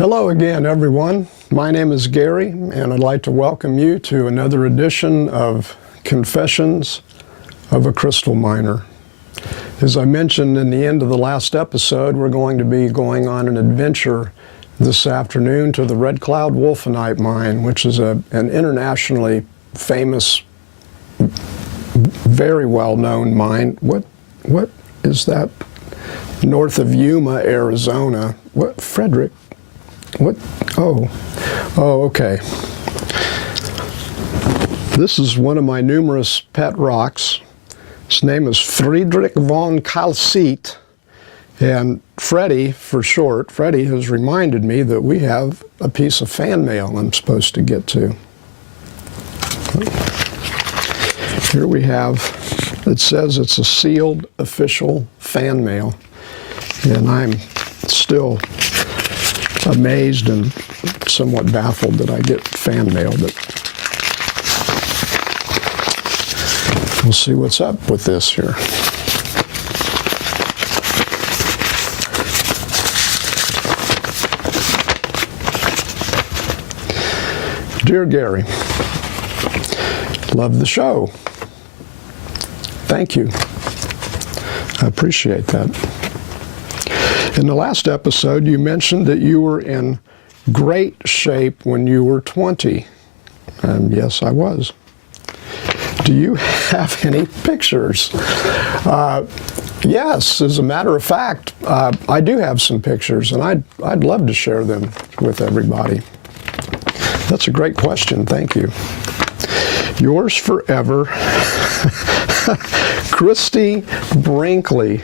Hello again, everyone. My name is Gary, and I'd like to welcome you to another edition of Confessions of a Crystal Miner. As I mentioned in the end of the last episode, we're going to be going on an adventure this afternoon to the Red Cloud Wolfenite mine, which is an internationally famous, very well-known mine. What is that? North of Yuma, Arizona. What, Frederick? What? Oh, okay. This is one of my numerous pet rocks. His name is Friedrich von Calcite, and Freddie, for short, Freddie has reminded me that we have a piece of fan mail I'm supposed to get to. Here we have, it says it's a sealed official fan mail, and I'm still amazed and somewhat baffled that I get fan mail, but we'll see what's up with this here. Dear Gary, love the show. Thank you. I appreciate that. In the last episode, you mentioned that you were in great shape when you were 20. And yes, I was. Do you have any pictures? Yes, as a matter of fact, I do have some pictures, and I'd love to share them with everybody. That's a great question. Thank you. Yours forever, Christy Brinkley.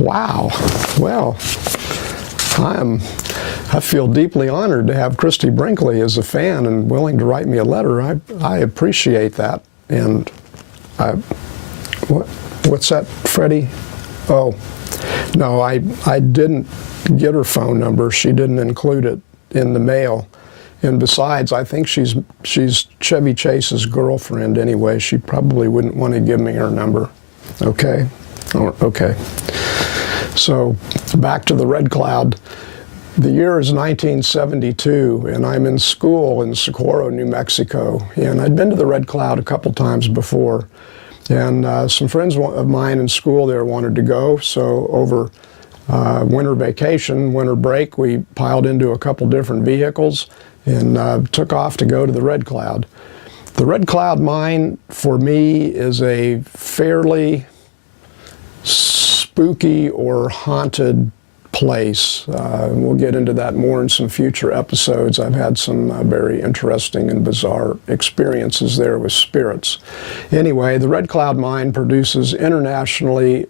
Wow. Well, I feel deeply honored to have Christy Brinkley as a fan and willing to write me a letter. I appreciate that. And what's that, Freddie? Oh, no, I didn't get her phone number. She didn't include it in the mail. And besides, I think she's Chevy Chase's girlfriend anyway. She probably wouldn't want to give me her number. Okay? Okay. So back to the Red Cloud. The year is 1972, and I'm in school in Socorro, New Mexico. And I'd been to the Red Cloud a couple times before. And some friends of mine in school there wanted to go. So over winter vacation, winter break, we piled into a couple different vehicles and took off to go to the Red Cloud. The Red Cloud mine, for me, is a fairly spooky or haunted place. We'll get into that more in some future episodes. I've had some very interesting and bizarre experiences there with spirits. Anyway, the Red Cloud mine produces internationally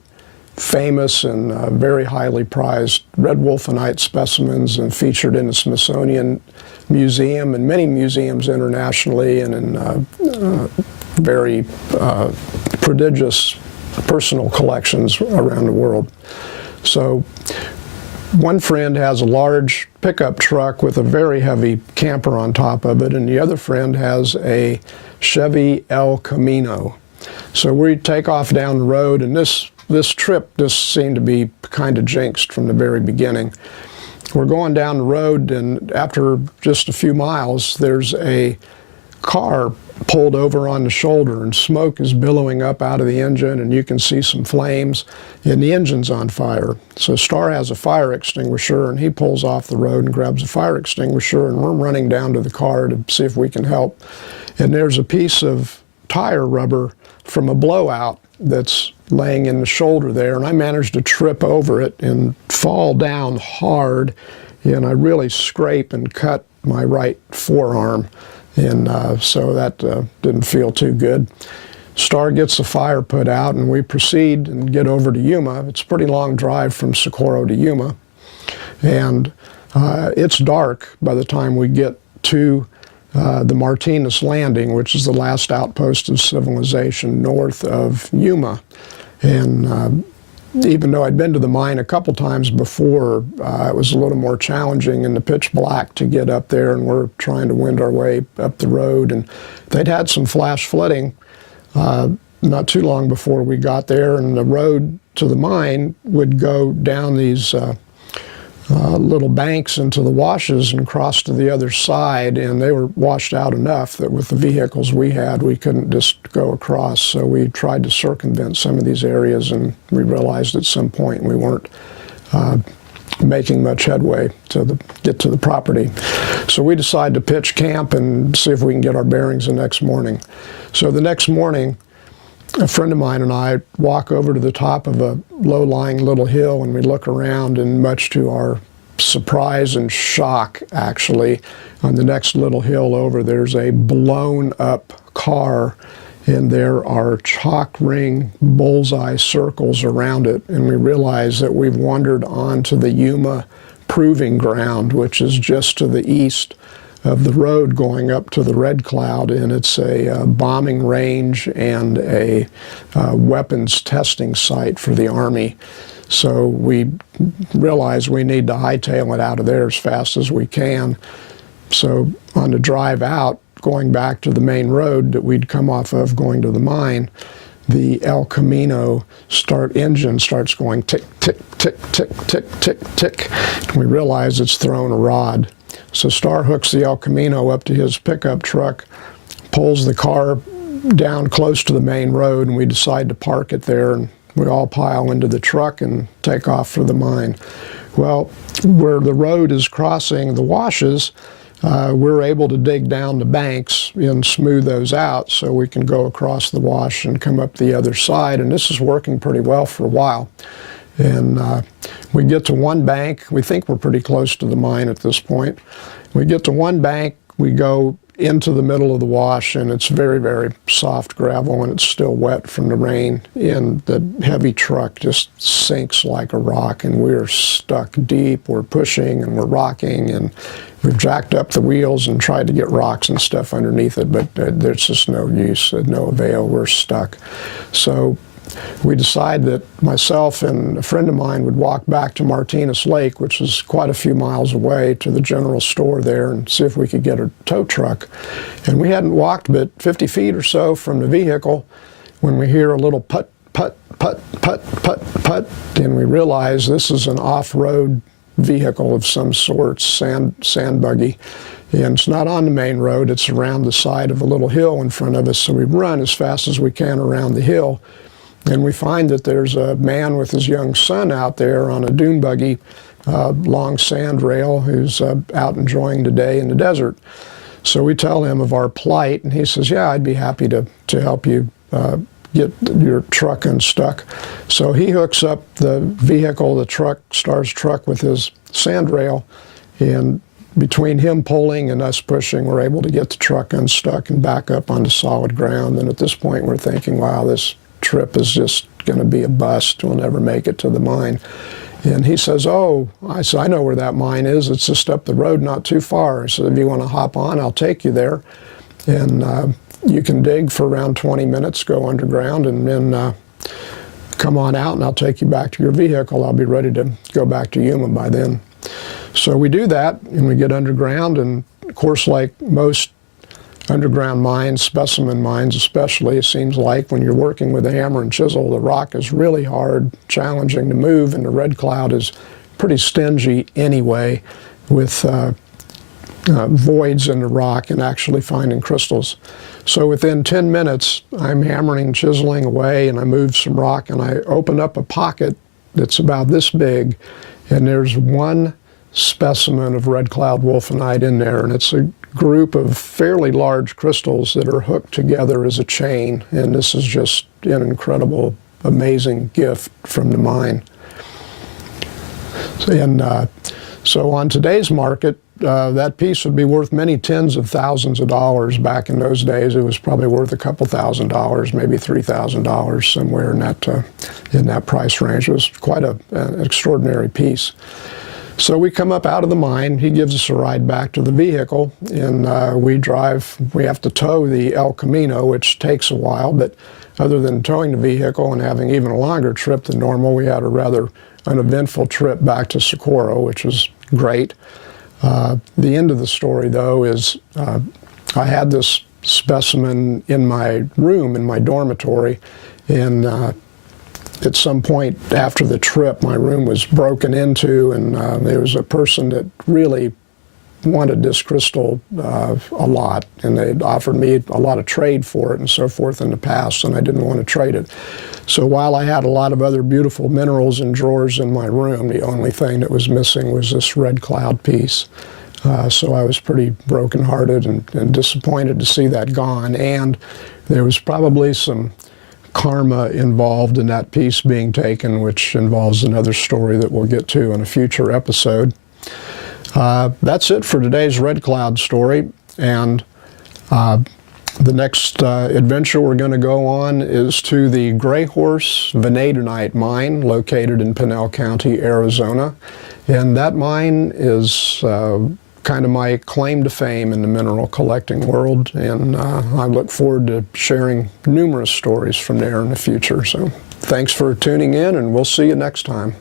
famous and very highly prized red wolfenite specimens, and featured in the Smithsonian Museum and many museums internationally, and in very prodigious personal collections around the world. So one friend has a large pickup truck with a very heavy camper on top of it, and the other friend has a Chevy El Camino. So we take off down the road, and this trip just seemed to be kind of jinxed from the very beginning. We're going down the road, and after just a few miles, there's a car pulled over on the shoulder, and smoke is billowing up out of the engine, and you can see some flames, and the engine's on fire. So Star has a fire extinguisher, and he pulls off the road and grabs a fire extinguisher, and we're running down to the car to see if we can help. And there's a piece of tire rubber from a blowout that's laying in the shoulder there, and I managed to trip over it and fall down hard, and I really scrape and cut my right forearm, and so that didn't feel too good. Star gets the fire put out, and we proceed and get over to Yuma. It's a pretty long drive from Socorro to Yuma, and it's dark by the time we get to the Martinez Landing, which is the last outpost of civilization north of Yuma. And even though I'd been to the mine a couple times before, it was a little more challenging in the pitch black to get up there, and we're trying to wind our way up the road. And they'd had some flash flooding not too long before we got there, and the road to the mine would go down these little banks into the washes and crossed to the other side, and they were washed out enough that with the vehicles we had, we couldn't just go across. So we tried to circumvent some of these areas, and we realized at some point we weren't making much headway to get to the property. So we decided to pitch camp and see if we can get our bearings the next morning. So the next morning, a friend of mine and I walk over to the top of a low-lying little hill, and we look around, and much to our surprise and shock, actually, on the next little hill over, there's a blown-up car, and there are chalk ring bullseye circles around it, and we realize that we've wandered onto the Yuma Proving Ground, which is just to the east of the road going up to the Red Cloud, and it's a bombing range and a weapons testing site for the Army. So we realize we need to hightail it out of there as fast as we can. So on the drive out, going back to the main road that we'd come off of going to the mine, the El Camino engine starts going tick, tick, tick, tick, tick, tick, tick. And we realize it's thrown a rod. So Starr hooks the El Camino up to his pickup truck, pulls the car down close to the main road, and we decide to park it there, and we all pile into the truck and take off for the mine. Well, where the road is crossing the washes, we're able to dig down the banks and smooth those out so we can go across the wash and come up the other side, and this is working pretty well for a while. And we get to one bank. We think we're pretty close to the mine at this point. We get to one bank, we go into the middle of the wash, and it's very, very soft gravel, and it's still wet from the rain, and the heavy truck just sinks like a rock, and we're stuck deep. We're pushing and we're rocking, and we've jacked up the wheels and tried to get rocks and stuff underneath it, but there's just no use, no avail. We're stuck. So we decided that myself and a friend of mine would walk back to Martinez Lake, which is quite a few miles away, to the general store there and see if we could get a tow truck. And we hadn't walked but 50 feet or so from the vehicle when we hear a little put, put, put, put, put, put, and we realize this is an off-road vehicle of some sort, sand buggy. And it's not on the main road, it's around the side of a little hill in front of us, so we run as fast as we can around the hill. And we find that there's a man with his young son out there on a dune buggy, long sand rail, who's out enjoying the day in the desert. So we tell him of our plight, and he says, yeah, I'd be happy to help you get your truck unstuck. So he hooks up the vehicle, the truck, Starr's truck, with his sand rail, and between him pulling and us pushing, we're able to get the truck unstuck and back up onto solid ground. And at this point, we're thinking, wow, this trip is just going to be a bust. We'll never make it to the mine. And he says, oh, I said, I know where that mine is. It's just up the road, not too far. I said, if you want to hop on, I'll take you there. And you can dig for around 20 minutes, go underground, and then come on out, and I'll take you back to your vehicle. I'll be ready to go back to Yuma by then. So we do that, and we get underground, and of course, like most underground mines, specimen mines especially, it seems like when you're working with a hammer and chisel, the rock is really hard, challenging to move, and the Red Cloud is pretty stingy anyway with voids in the rock and actually finding crystals. So within 10 minutes, I'm hammering and chiseling away, and I move some rock, and I open up a pocket that's about this big, and there's one specimen of red cloud wolfenite in there, and it's a group of fairly large crystals that are hooked together as a chain, and this is just an incredible, amazing gift from the mine. And so on today's market, that piece would be worth many tens of thousands of dollars. Back in those days, it was probably worth a couple $1,000s, maybe $3,000, somewhere in that price range. It was quite an extraordinary piece. So we come up out of the mine, he gives us a ride back to the vehicle, and we drive. We have to tow the El Camino, which takes a while, but other than towing the vehicle and having even a longer trip than normal, we had a rather uneventful trip back to Socorro, which was great. The end of the story, though, is I had this specimen in my room, in my dormitory, and at some point after the trip, my room was broken into, and there was a person that really wanted this crystal a lot, and they'd offered me a lot of trade for it and so forth in the past, and I didn't want to trade it. So while I had a lot of other beautiful minerals and drawers in my room, the only thing that was missing was this red cloud piece. So I was pretty brokenhearted and disappointed to see that gone, and there was probably some karma involved in that piece being taken, which involves another story that we'll get to in a future episode. That's it for today's Red Cloud story, and the next adventure we're going to go on is to the Gray Horse Vanadinite mine located in Pinal County, Arizona, and that mine is kind of my claim to fame in the mineral collecting world, and I look forward to sharing numerous stories from there in the future. So thanks for tuning in, and we'll see you next time.